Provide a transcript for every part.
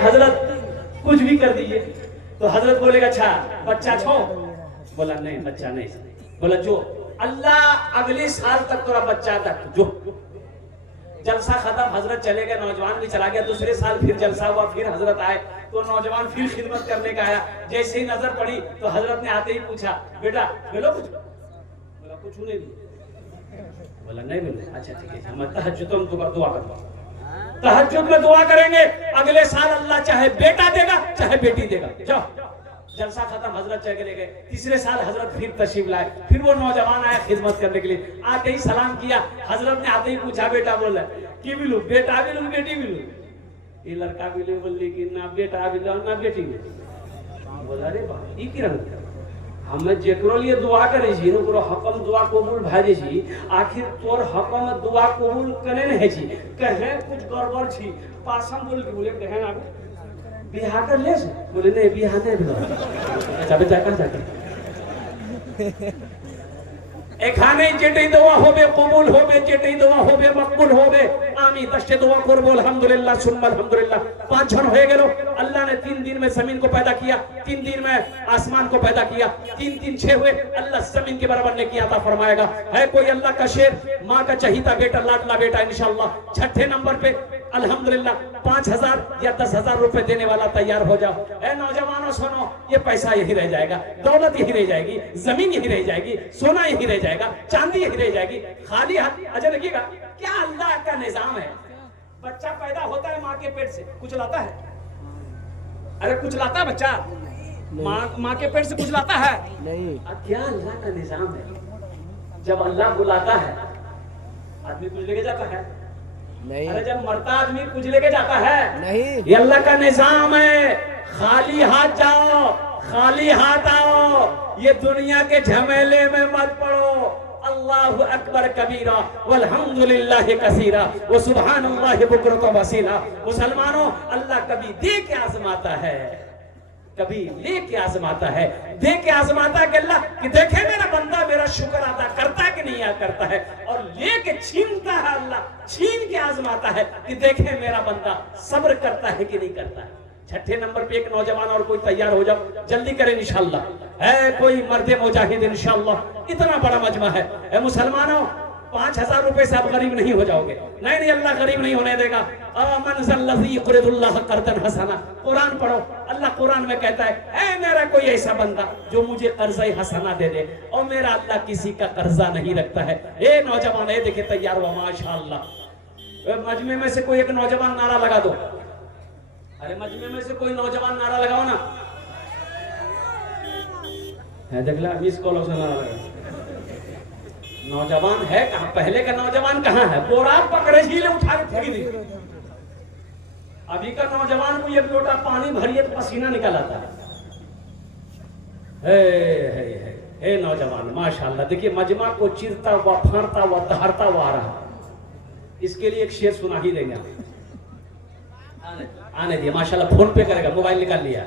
हजरत कुछ भी कर दीजिए। तो हजरत बोलेगा अच्छा बच्चा छो, बोला नहीं बच्चा नहीं, बोला जो अल्लाह अगले साल तक तोरा बच्चा तक जो। जलसा खत्म, हजरत चले गए, नौजवान भी चला गया। दूसरे साल फिर जलसा हुआ, फिर हजरत आए तो नौजवान फिर खिदमत करने का आया। जैसे ही नजर पड़ी तो हजरत ने आते ही पूछा बेटा मिलो कुछ, बोला कुछ नहीं, बोला नहीं मिलो, अच्छा ठीक है हम तहज्जुद में दुआ करूंगा, तहज्जुद में दुआ करेंगे, अगले साल अल्लाह चाहे बेटा देगा चाहे बेटी देगा। जाओ। जलसा खत्म, हजरत चले गए। तीसरे साल हजरत फिर तशरीफ लाए, फिर वो नौजवान आया खिदमत करने के लिए। आते ही सलाम किया, हजरत ने आते ही पूछा बेटा, बोला कि भी लू, बेटा भी लू बेटी भी लू, ये लड़का भी ले बोल कि ना बेटा भी लो ना बेटी भी। बोला अरे बाप ई की रंग हमें जेकरो लिए दुआ करे छी ओकरो हकम दुआ कबूल भ जे छी, आखिर तोर हकम दुआ कबूल करे न है छी, कहे कुछ गड़बड़ छी। पासम बोल के बोले कहे ना बियाह कर ले, बोले नहीं बियाह नहीं भेलो, अच्छा बेटा कहां जाके एखाने जेटई दुआ होबे कबूल होबे, जेटई दुआ होबे मकबूल होबे। आमीन दस्ते दुआ करब अल्हम्दुलिल्लाह सुम्मा अल्हम्दुलिल्लाह। 5 जन हो गेलो। अल्लाह ने 3 दिन में जमीन को पैदा किया, 3 दिन में आसमान को पैदा किया, 3 3 6 हुए। अल्लाह जमीन के बराबर ने किया था फरमाएगा। है कोई अल्लाह का शेर, मां का चहीता बेटा, लाडला बेटा इंशाअल्लाह। छठे नंबर पे अल्हम्दुलिल्लाह 5000 या 10,000 रुपए देने वाला तैयार हो जाओ। ए नौजवानों सुनो, ये पैसा यही रह जाएगा, दौलत यही रह जाएगी, जमीन यही रह जाएगी, सोना यही रह जाएगा, चांदी यही रह जाएगी, खाली हाथ। अच्छा देखिएगा क्या अल्लाह का निजाम है। बच्चा पैदा होता है माँ के पेट से, कुछ लाता है, अरे कुछ लाता है बच्चा, माँ के पेट से कुछ लाता है नहीं। अब क्या अल्लाह का निजाम है, जब अल्लाह बुलाता है आदमी कुछ लेके जाता है नहीं, अरे जब मरता आदमी कुछ लेके जाता है नहीं। ये अल्लाह का निजाम है। खाली हाथ जाओ, खाली हाथ आओ, ये दुनिया के झमेले में मत पड़ो। अल्लाहु अकबर कबीरा वल्हम्दुलिल्लाहि कसीरा व सुब्हानल्लाहि बुकरतन वसीला। मुसलमानों, अल्लाह कभी दे के आजमाता है, कभी लेके आजमाता है। दे के आजमाता है कि अल्लाह कि देखे मेरा बंदा मेरा शुक्र अदा करता है कि नहीं करता है, और लेके छीनता है अल्लाह, छीन के आजमाता है कि देखे मेरा बंदा सब्र करता है कि नहीं करता है। छठे नंबर पे एक नौजवान और कोई तैयार हो जाओ, जल्दी करें इंशाअल्लाह। है कोई मर्दे मुजाहिद इंशाअल्लाह, इतना बड़ा मजमा है। मुसलमानों 5,000 रुपए से आप गरीब नहीं हो जाओगे, नहीं नहीं अल्लाह गरीब नहीं होने देगा। कुरान पढ़ो, अल्लाह कुरान में कहता है ऐ मेरा कोई ऐसा बंदा जो मुझे कर्जा हसना दे दे, और मेरा अल्लाह किसी का कर्जा नहीं रखता है। ए नौजवान ये देखे तैयार हुआ माशाअल्लाह। मजमे में से कोई एक नौजवान नारा लगा दो, अरे मजमे में से कोई नौजवान नारा लगाओ ना। है देख ला मिस कॉल से नारा लगा, नौजवान है कहां, पहले का नौजवान कहां है, बोरा पकड़े झीले उठा के फेंक दी। अभी का नौजवान को एक लोटा पानी भरिए तो पसीना निकल आता है। हे नौजवान माशाअल्लाह, देखिए मजमा को चिरता हुआ, फाड़ता हुआ, दहाड़ता हुआ आ रहा। इसके लिए एक शेर सुना ही देंगे, आने दिया माशाल्लाह। फोन पे करेगा, मोबाइल निकाल लिया,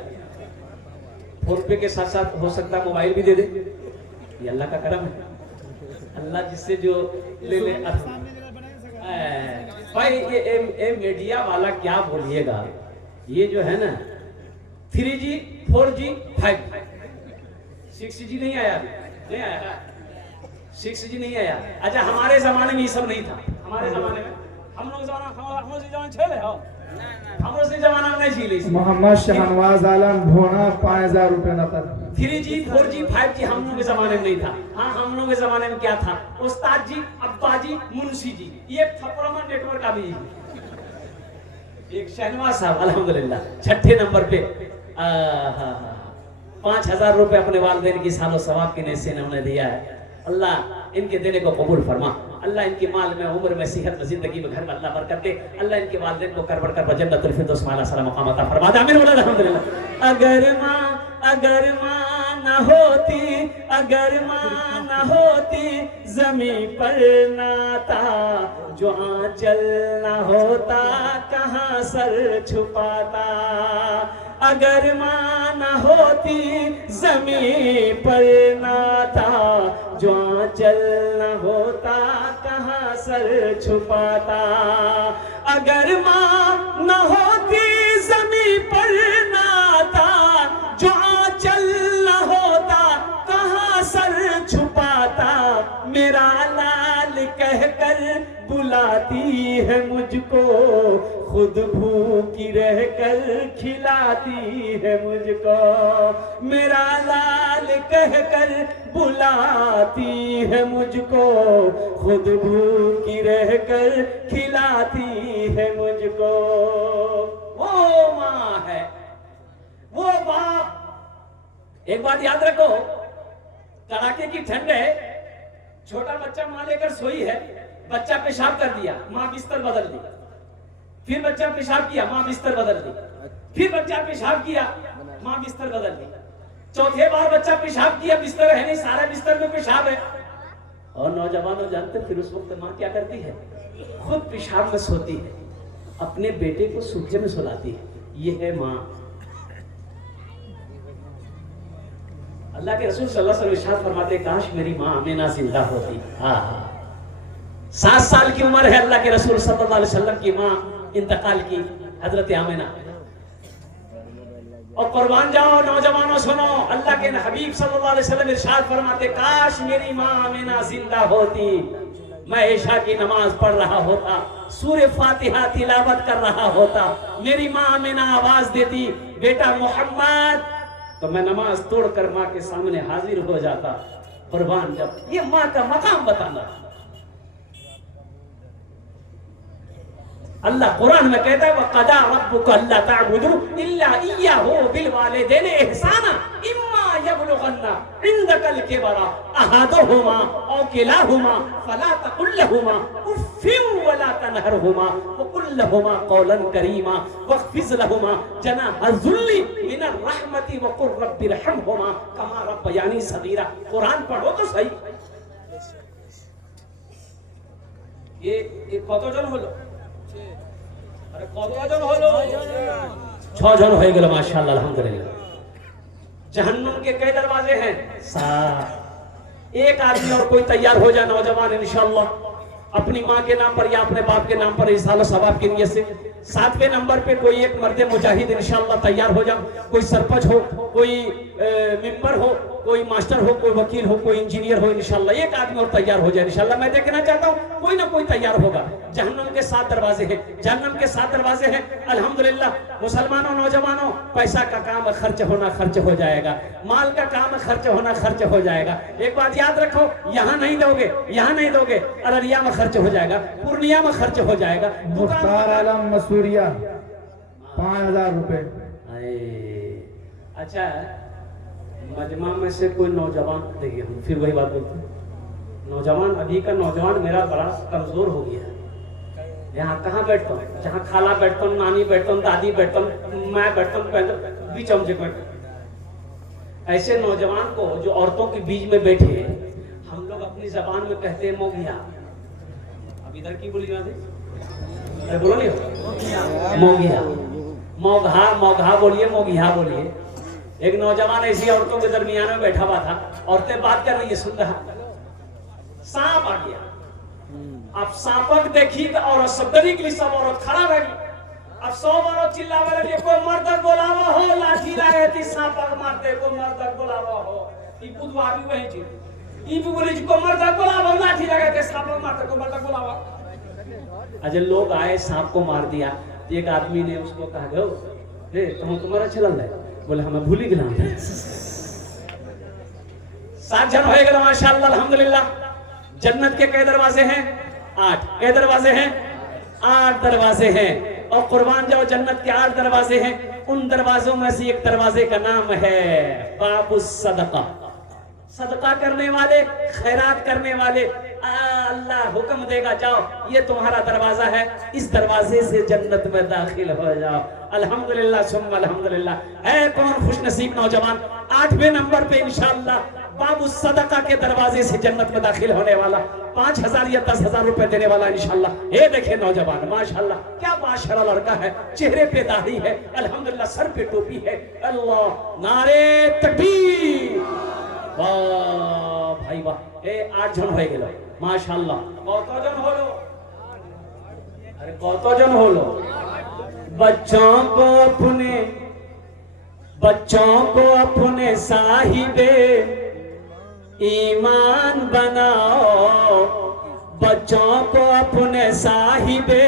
फोन पे के साथ साथ हो सकता है मोबाइल भी दे दे, ये अल्लाह का करम है। अल्लाह जिससे जो ले ले। भाई ये मीडिया वाला क्या बोलिएगा, ये जो है ना 3G 4G 5G 6G नहीं आया, नहीं आया 6G नहीं आया। अच्छा हमारे जमाने में ये सब नहीं था, हमारे जमाने में हम लोग जमाना छेले हो, हमरो से जमाना में नहीं झीली। मोहम्मद शहनवाज आलम भोना 5,000 रुपए नकद। 3G 4G 5G हम लोग के जमाने में नहीं था। हाँ हम लोग के जमाने में क्या था, उस्ताद जी, अब्बा जी, मुंशी जी, ये थपड़मा नेटवर्क अभी एक शहनवाज साहब अल्हम्दुलिल्लाह। छठे नंबर पे 5,000 रुपए अपने वालिदैन की सालो सवाब के नसीब ने उन्हें दिया है। अल्लाह इनके देने को कबूल फरमा, अल्लाह इनकी माल में, उम्र में, सेहत में, जिंदगी में, घर में अल्लाह बरकत दे। अल्लाह इनके वालिदैन को कर बढ़कर जन्नतुल फिरदौस में आला सलाम मकाम अता फरमा दे। आमीन बोला अल्हम्दुलिल्लाह। अगर मां न होती, अगर मां न होती, ज़मीं पर नाता, जो आंचल न होता कहां सर छुपाता। अगर मां न होती, ज़मीं पर नाता, जो आंचल न होता कहां सर छुपाता। अगर मां न होती, ज़मीं है मुझको, खुद भूखी रहकर खिलाती है मुझको, मेरा लाल कहकर बुलाती है मुझको, खुद भूखी रहकर खिलाती है मुझको। वो माँ है, वो बाप। एक बात याद रखो, कड़ाके की ठंड है, छोटा बच्चा माँ लेकर सोई है, बच्चा पेशाब कर दिया, माँ बिस्तर बदल दी, फिर बच्चा पेशाब किया, माँ बिस्तर बदल दी, फिर बच्चा पेशाब किया, माँ बिस्तर बदल दी, चौथे बार बच्चा पेशाब किया, बिस्तर है नहीं, सारा बिस्तर में पेशाब है। और नौजवानों जानते फिर उस वक्त माँ क्या करती है, खुद पेशाब में सोती है, अपने बेटे को सूखे में सुलाती है। ये है माँ। अल्लाह के रसूल सल्लल्लाहु अलैहि वसल्लम इरशाद फरमाते, काश मेरी माँ आमिना जिंदा होती। हाँ, 7 साल की उम्र है अल्लाह के रसूल सल्लल्लाहु अलैहि वसल्लम की माँ इंतकाल की, हजरत आमिना। और कुर्बान जाओ नौजवानों, सुनो, अल्लाह के हबीब सल्लल्लाहु अलैहि वसल्लम इरशाद फरमाते, काश मेरी माँ आमिना जिंदा होती, मैं ईशा की नमाज पढ़ रहा होता, सूरह फातिहा तिलावत कर रहा होता, मेरी माँ आमिना आवाज देती, बेटा मोहम्मद, तो मैं नमाज तोड़कर माँ के सामने हाजिर हो जाता। कुर्बान जब ये माँ का मकाम बताना। अल्लाह कुरान में कहता है, वक़दा रब्बुका अल्ला तअबुदू इल्ला इय्याहु बिल वालिदैनि इहसाना इम्मा यबलुगन्ना इंदकल किबरा अहादुहुमा औ किलाहुमा फला तकुल लहुमा उफ़्फिन वला तनहरहुमा वक़ुल लहुमा क़ौलन करीमा वख़्फ़िज़ लहुमा जनाह ज़ुल्ली मिनर रहमति वक़ुल रब्बिरहमहुमा कमा रब्बयानी सगीरा। कुरान पढ़ो तो सही। ये কতজন হলো? আরে কতজন হলো? 6 জন হয়ে গেল মাশাআল্লাহ আলহামদুলিল্লাহ। जहन्नुम के कई दरवाजे हैं? 7। एक आदमी और कोई तैयार हो जाए नौजवान इंशाअल्लाह, अपनी माँ के नाम पर या अपने बाप के नाम पर इसालो सवाब की नियत से 7वें नंबर पे कोई एक मर्द मुजाहिद इंशाअल्लाह तैयार हो जाओ। कोई सरपंच हो, कोई मेंबर हो, कोई मास्टर हो, कोई वकील हो, कोई इंजीनियर हो, इंशाअल्लाह एक आदमी और तैयार हो जाए इंशाअल्लाह। मैं देखना चाहता हूँ कोई ना कोई तैयार होगा। जहन्नम के 7 दरवाजे हैं, जहन्नम के 7 दरवाजे हैं। अल्हम्दुलिल्लाह मुसलमानों, नौजवानों, पैसा का काम है, खर्च होना खर्च हो जाएगा, माल का काम है, खर्च होना खर्च हो जाएगा। एक बात याद रखो, यहाँ नहीं दोगे, यहाँ नहीं दोगे, अररिया में खर्च हो जाएगा, पूर्णिया में खर्च हो जाएगा। मुख्तार आलम मसूरिया 5000 रुपए। अच्छा, मजमा में से कोई नौजवान, देखिए हम फिर वही बात बोलते हैं, नौजवान अभी का नौजवान मेरा बड़ा कमजोर हो गया है। यहाँ कहाँ बैठता हूँ, जहाँ खाला बैठता हूँ, नानी बैठता हूँ, दादी बैठता हूँ, मैं बैठता हूँ, बीच में बैठता। ऐसे नौजवान को जो औरतों के बीच में बैठे, हम लोग अपनी जबान में कहते हैं मोगिया। अब इधर की बोली जाती, बोलो नहीं, मोगिया, मोघा, मोघा बोलिए, मोगिया बोलिए। एक नौजवान ऐसी औरतों के दरमियान में बैठा हुआ था, औरतें बात कर रही है, सुन रहा, सांप आ गया। अब सांपक देखी तो औरत सब डरी के लिए, सब औरत खड़ा रह गई। अब 100 औरत चिल्लावे लगी, कोई मर्द बोलावा हो, लाठी लाए थी सांपक मारते, को मर्द बोलावा हो। ई बुधवा भी वही चीज, ई भी बोली को मर्द बोलावा, लाठी लगा के सांपक मारते, को मर्द बोलावा। अजय लोग आए, सांप को मार दिया। एक आदमी ने उसको कहा, गो रे तुम तुम्हारा चलल है, बोले हमें भूली गया। 7 जन हो गए माशाअल्लाह अल्हम्दुलिल्लाह। जन्नत के कई दरवाजे हैं? 8। कई दरवाजे हैं? 8 दरवाजे हैं। और कुर्बान जाओ, जन्नत के 8 दरवाजे हैं। उन दरवाजों में से एक दरवाजे का नाम है बाबुस सदका। सदका करने वाले, खैरात करने वाले, अल्लाह हुक्म देगा जाओ, ये तुम्हारा दरवाजा है, इस दरवाजे से जन्नत में दाखिल हो जाओ। अल्हम्दुलिल्लाह सुम्मा अल्हम्दुलिल्लाह। है कौन खुशनसीब नौजवान 8वें नंबर पे इंशाअल्लाह बाबू सदका के दरवाजे से जन्नत में दाखिल होने वाला, 5000 या 10000 रुपए देने वाला इंशाअल्लाह। ये देखे नौजवान माशाअल्लाह क्या बाशरा लड़का है, चेहरे पे दाढ़ी है, अल्हम्दुलिल्लाह सर पे टोपी है। अल्लाह, नारे तकबीर, वाह भाई वाह। 8 जन हो गेल माशाअल्लाह। কতজন হলো? अरे কতজন হলো? बच्चों को अपने साहिबे ईमान बनाओ, बच्चों बच्चों को अपने साहिबे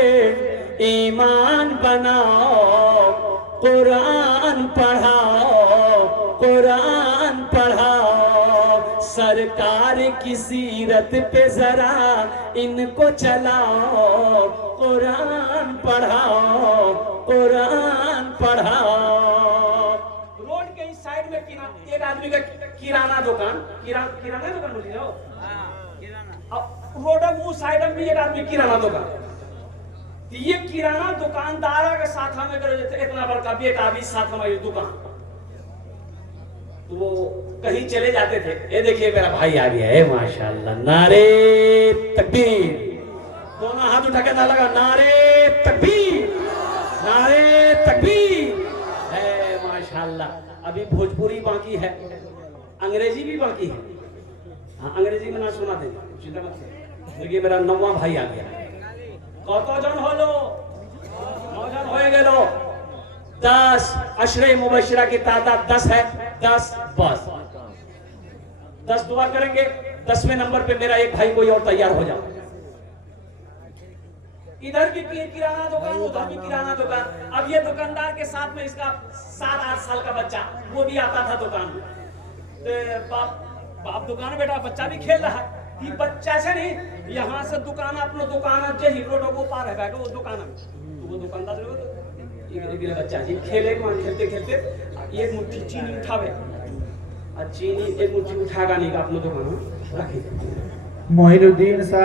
ईमान बनाओ, कुरान पढ़ाओ, कुरान पढ़ाओ, सरकार की सीरत पे जरा इनको चलाओ, कुरान पढ़ाओ, कुरान पढ़ाओ। रोड के इस साइड में एक आदमी का किराना दुकान, किराना दुकान बोली ना, रोड वो साइड में भी एक आदमी किराना दुकान। ये किराना दुकानदार के साथ में इतना बड़का बेटा भी साथ में दुकान, तो वो कहीं चले जाते थे। ये देखिए मेरा भाई आ गया है, माशाल्लाह, नारे तकबीर, दोनों हाथ उठा के ना लगा, नारे तकबीर, नारे तकबीर है, माशाल्लाह। अभी भोजपुरी बाकी है, अंग्रेजी भी बाकी है। हाँ, अंग्रेजी में ना सुना दे, चिंता मत करो। देखिए मेरा नौवां भाई आ गया। कत जन हलो? 9 जन हो गेलो। 10 अशरे मुबशरा की तादाद 10 है, 10 बस 10 दुआ करेंगे। 10वें नंबर पे मेरा एक भाई कोई और तैयार हो जाओ। इधर भी किराना दुकान, उधर भी किराना दुकान। अब ये दुकानदार के साथ में इसका 7-8 साल का बच्चा, वो भी आता था दुकान में। बाप दुकान बेटा, बच्चा भी खेल रहा है। ये बच्चा से नहीं, यहाँ से दुकान अपना दुकान जे रोड को पार है वो दुकान में, तो वो दुकानदार ये बच्चा जी खेले, खेलते खेलते एक मुट्ठी चीनी उठावे, और चीनी एक मुट्ठी उठागा नहीं का अपना दुकान में रखे। मोहिनुद्दीन साहब